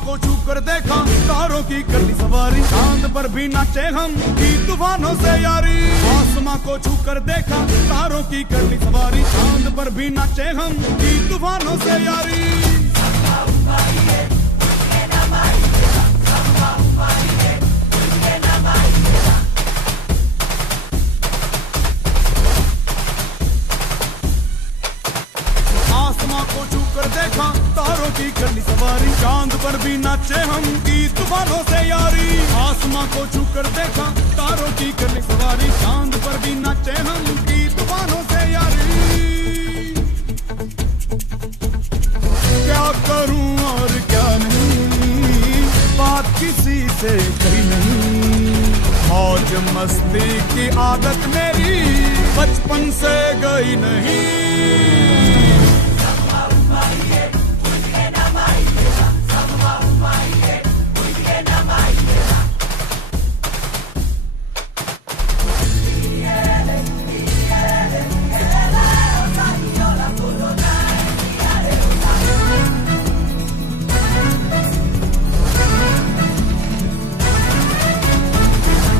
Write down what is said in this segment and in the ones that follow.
को छू कर देखा तारों की कर ली सवारी, चांद पर भी नाचे हम की तूफानों से यारी। आसमां को छू कर देखा तारों की कर ली सवारी, चांद पर भी नाचे हम की तूफानों से यारी। आसमां को छू कर देखा तारों की कर ली सवारी, चांद पर भी नाचे हम की तूफानों से यारी। आसमां को छू कर देखा तारों की कर ली सवारी, चांद पर भी नाचे हम की तूफानों से यारी। क्या करूं और क्या नहीं, बात किसी से कही नहीं। मौज मस्ती की आदत मेरी बचपन से गई नहीं।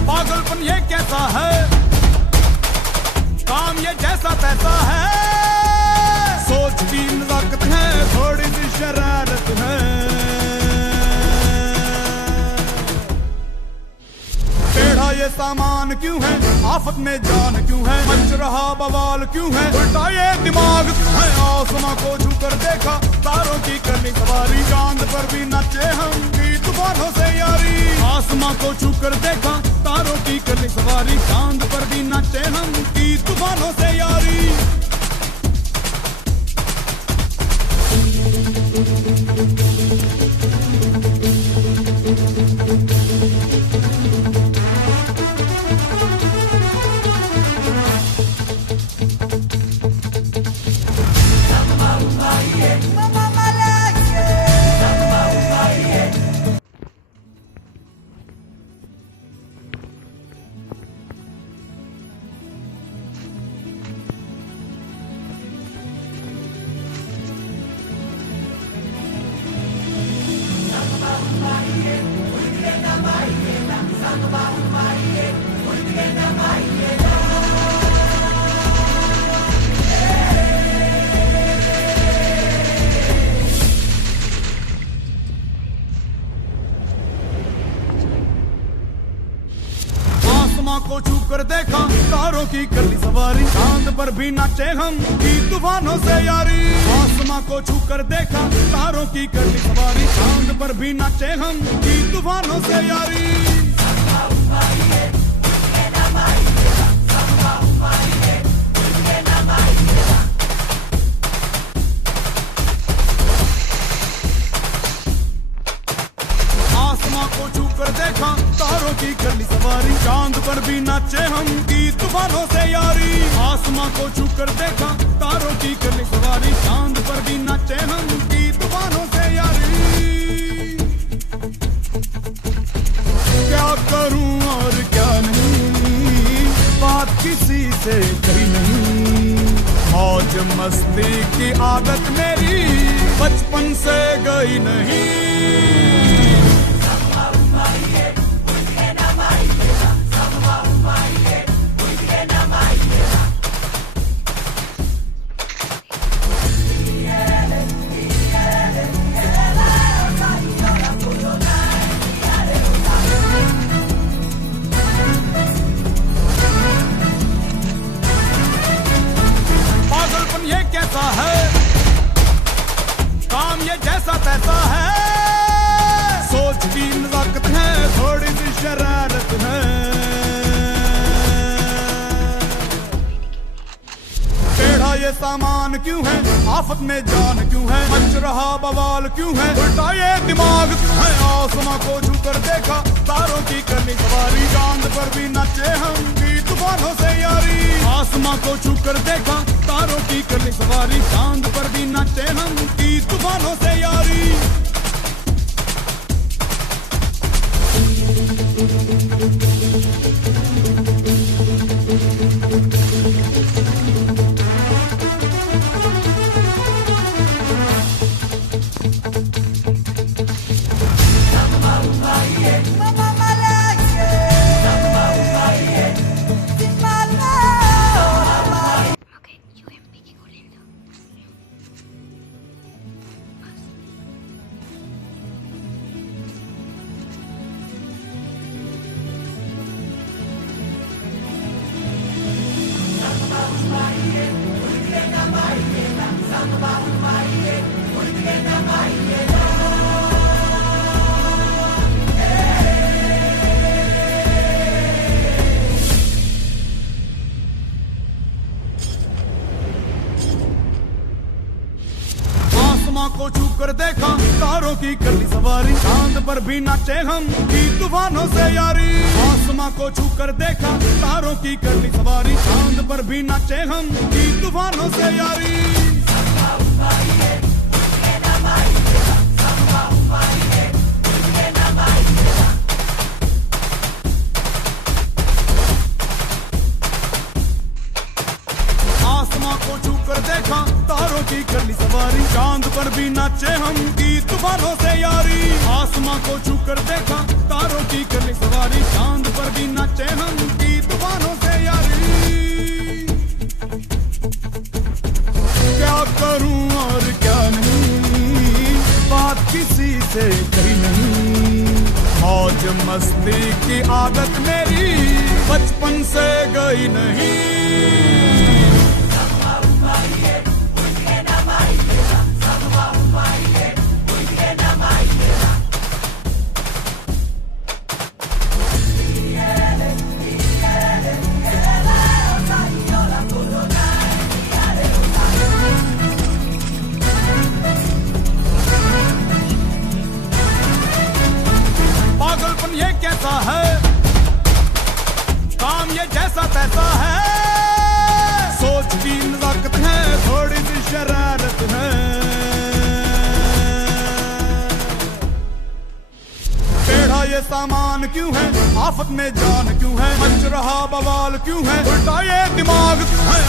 पागलपन ये कैसा है, काम ये जैसा तैसा है। सोच भी नजाकत है, थोड़ी सी शरारत है। टेढ़ा ये सामान क्यों है, आफत में जान क्यों है, मच रहा बवाल क्यों है, उल्टा ये दिमाग है। आसमां को छू कर देखा तारों की करनी सवारी, चांद पर भी नाचे हम की तूफानों से यारी। आसमां को छू कर देखा तारों की करनी सवारी, चांद पर भी नाचे हम की तूफानों से यारी। आसमां को छू कर देखा तारों की कर ली सवारी, चांद पर भी नाचे हम की तूफानों से यारी। आसमां को छू कर देखा तारों की कर ली सवारी, चांद पर भी नाचे हम की तूफानों से यारी। आसमां को छू कर देखा तारों की कर ली सवारी, चांद पर भी नाचे हम की तूफानों से यारी। आसमां को छू कर देखा तारों की कर ली सवारी, चांद पर भी नाचे हम की तूफानों से यारी। क्या करूं और क्या नहीं, बात किसी से कही नहीं। मौज मस्ती की आदत मेरी बचपन से गई नहीं। पागलपन ये कैसा है, काम ये जैसा तैसा है। सोच भी नजाकत है, थोड़ी सी शरारत है। टेढ़ा ये सामान क्यों है, आफत में जान क्यों है, मच रहा बवाल क्यों है, उल्टा ये दिमाग है। आसमां को छू कर देखा तारों की करनी सवारी, चांद पर भी नाचे हम की तूफानों से यारी। आसमां को छू कर देखा तारों की करनी सवारी, चांद पर भी नाचे हम की की तूफानों से यारी। को छू कर देखा तारों की कर ली सवारी, चांद पर भी नाचे हम की तूफानों से यारी। आसमां को छू कर देखा तारों की कर ली सवारी, चांद पर भी नाचे हम की तूफानों से यारी। आसमां को छू कर देखा तारों की कर ली सवारी, चांद पर भी नाचे हम की तूफानों से यारी। आसमां को छू कर देखा तारों की कर ली सवारी, चांद पर भी नाचे हम की तूफानों से यारी। क्या करूं और क्या नहीं, बात किसी से कही नहीं। मौज मस्ती की आदत मेरी बचपन से गई नहीं। पागलपन ये कैसा है, काम ये जैसा तैसा है। सोच की नजाकत है, थोड़ी सी शरारत है। टेढ़ा ये सामान क्यों है, आफत में जान क्यों है, मच रहा बवाल क्यों है, उल्टा ये दिमाग है।